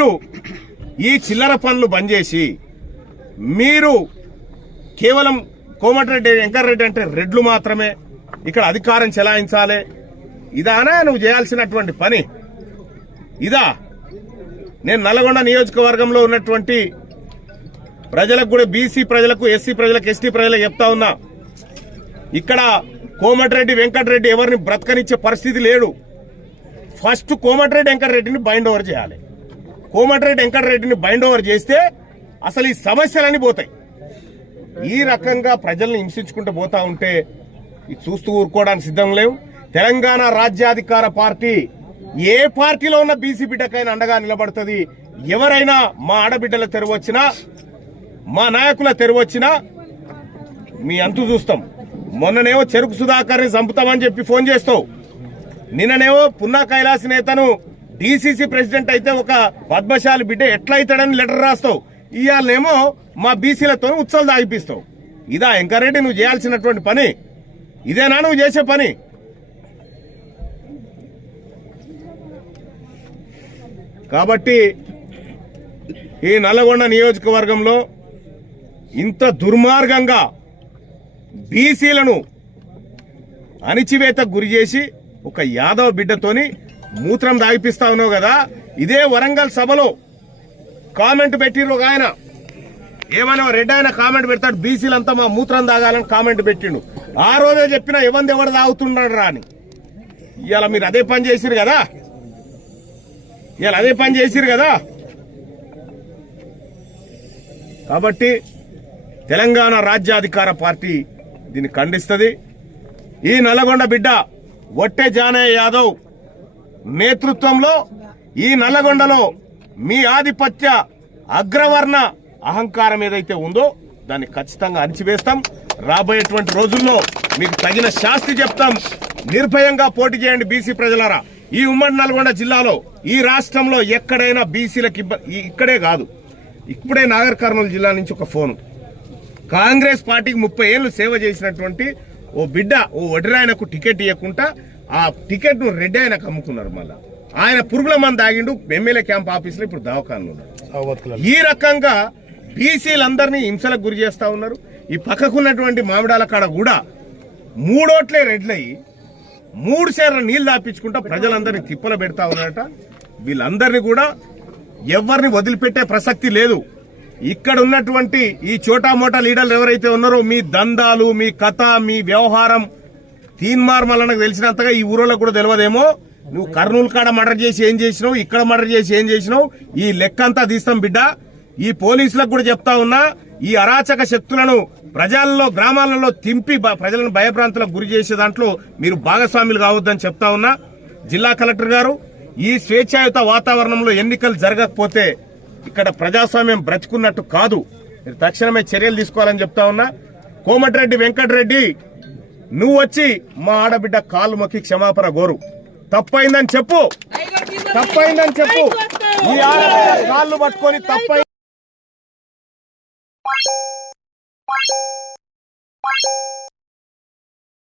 మీరు ఈ చిల్లర పనులు బంద్ చేసి మీరు కేవలం కోమటిరెడ్డి వెంకటరెడ్డి అంటే రెడ్లు మాత్రమే ఇక్కడ అధికారం చెలాయించాలి, ఇదానా నువ్వు చేయాల్సినటువంటి పని? ఇదా? నేను నల్గొండ నియోజకవర్గంలో ఉన్నటువంటి ప్రజలకు కూడా, బీసీ ప్రజలకు, ఎస్సీ ప్రజలకు, ఎస్టీ ప్రజలకు చెప్తా ఉన్నా, ఇక్కడ కోమటిరెడ్డి వెంకటరెడ్డి ఎవరిని బ్రతకనిచ్చే పరిస్థితి లేడు. ఫస్ట్ కోమటిరెడ్డి వెంకటరెడ్డిని బైండ్ ఓవర్ చేయాలి. కోమటిరెడ్డి వెంకటరెడ్డిని బైండ్ ఓవర్ చేస్తే అసలు ఈ సమస్యలన్నీ పోతాయి. ఈ రకంగా ప్రజల్ని హింసించుకుంటూ పోతా ఉంటే చూస్తూ ఊరుకోవడానికి సిద్ధం లేవు. తెలంగాణ రాజ్యాధికార పార్టీ ఏ పార్టీలో ఉన్న బీసీ బిడ్డకైనా అండగా నిలబడుతుంది. ఎవరైనా మా ఆడబిడ్డల తెరవచ్చినా, మా నాయకుల తెరవచ్చినా మీ అంతు చూస్తాం. మొన్ననేమో చెరుకు సుధాకర్ని చంపుతామని చెప్పి ఫోన్ చేస్తావు, నిన్ననేమో పున్నా కైలాస్ నేతను డీసీసీ ప్రెసిడెంట్ అయితే ఒక పద్మశాలి బిడ్డ ఎట్లయితాడని లెటర్ రాస్తావు. ఇవాళనేమో మా బీసీలతో ఉత్సవాలు దాగిపిస్తావు. ఇదా వెంకరెడ్డి నువ్వు చేయాల్సినటువంటి పని? ఇదేనా నువ్వు చేసే పని? కాబట్టి ఈ నల్గొండ నియోజకవర్గంలో ఇంత దుర్మార్గంగా బీసీలను అణిచివేతకు గురి చేసి ఒక యాదవ్ బిడ్డతోని మూత్రం దాగిపిస్తా ఉన్నావు కదా. ఇదే వరంగల్ సభలో కామెంట్ పెట్టిరు ఒక ఆయన, ఏమైనా రెడ్ ఆయన కామెంట్ పెడతాడు, బీసీలంతా మా మూత్రం తాగాలని కామెంట్ పెట్టిండు. ఆ రోజే చెప్పిన ఎవరు తాగుతున్నాడు రా అని. ఇవాళ మీరు అదే పని చేసిరు కదా, కాబట్టి తెలంగాణ రాజ్యాధికార పార్టీ దీన్ని ఖండిస్తుంది. ఈ నల్లగొండ బిడ్డ ఒట్టె జానయ్య యాదవ్ నేతృత్వంలో ఈ నల్లగొండలో మీ ఆధిపత్య అగ్రవర్ణ అహంకారం ఏదైతే ఉందో దాన్ని ఖచ్చితంగా అణిచివేస్తాం. రాబోయేటువంటి రోజుల్లో మీకు తగిన శాస్తి చెప్తాం. నిర్భయంగా పోటీ చేయండి బీసీ ప్రజలారా. ఈ ఉమ్మడి నల్గొండ జిల్లాలో, ఈ రాష్ట్రంలో ఎక్కడైనా బీసీలకు ఇక్కడే కాదు, ఇప్పుడే నాగర్ కర్నూలు జిల్లా నుంచి ఒక ఫోను, కాంగ్రెస్ పార్టీకి 30 ఏళ్లు సేవ చేసినటువంటి ఓ బిడ్డ, ఓ వడ్రాయనకు టికెట్ ఇవ్వకుండా ఆ టికెట్ ను రెడ్డి ఆయనకు అమ్ముకున్నారు. మళ్ళా ఆయన పురుగుల మంది ఆగిండు ఎమ్మెల్యే క్యాంప్ ఆఫీసులో, ఇప్పుడు దవాఖానలో ఉన్నారు. ఈ రకంగా బీసీలందరినీ హింసలకు గురి చేస్తా ఉన్నారు. ఈ పక్కకున్నటువంటి మామిడాల కాడ కూడా 3 ఓట్లే రెడ్లయ్యి 3 సేర్ల నీళ్లు దాపించుకుంటా ప్రజలందరినీ తిప్పలు పెడతా ఉన్నారట. వీళ్ళందరినీ కూడా ఎవరిని వదిలిపెట్టే ప్రసక్తి లేదు. ఇక్కడ ఉన్నటువంటి ఈ చోటా మోటా లీడర్లు ఎవరైతే ఉన్నారో, మీ దందాలు, మీ కథ, మీ వ్యవహారం తీన్మార్ మల్లనకు తెలిసినంతగా ఈ ఊరోళ్ళకు కూడా తెలియదేమో. నువ్వు కర్నూలు కాడ మర్డర్ చేసి ఏం చేసినావు, ఇక్కడ మర్డర్ చేసి ఏం చేసినావు, ఈ లెక్క అంతా తీస్తాం బిడ్డ. ఈ పోలీసులకు కూడా చెప్తా ఉన్నా, ఈ అరాచక శక్తులను ప్రజల్లో, గ్రామాలలో తింపి ప్రజలను భయభ్రాంతులకు గురి చేసే దాంట్లో మీరు భాగస్వాములు కావద్దని చెప్తా ఉన్నా. జిల్లా కలెక్టర్ గారు, ఈ స్వేచ్ఛాయుత వాతావరణంలో ఎన్నికలు జరగకపోతే ఇక్కడ ప్రజాస్వామ్యం బ్రతుకున్నట్టు కాదు. మీరు తక్షణమే చర్యలు తీసుకోవాలని చెప్తా ఉన్నా. కోమటిరెడ్డి వెంకటరెడ్డి, నువ్వు వచ్చి మా ఆడబిడ్డ కాళ్ళు మొక్కి క్షమాపణ కోరు. తప్పైందని చెప్పు, ఈ ఆడబిడ్డ కాళ్ళు పట్టుకొని తప్పై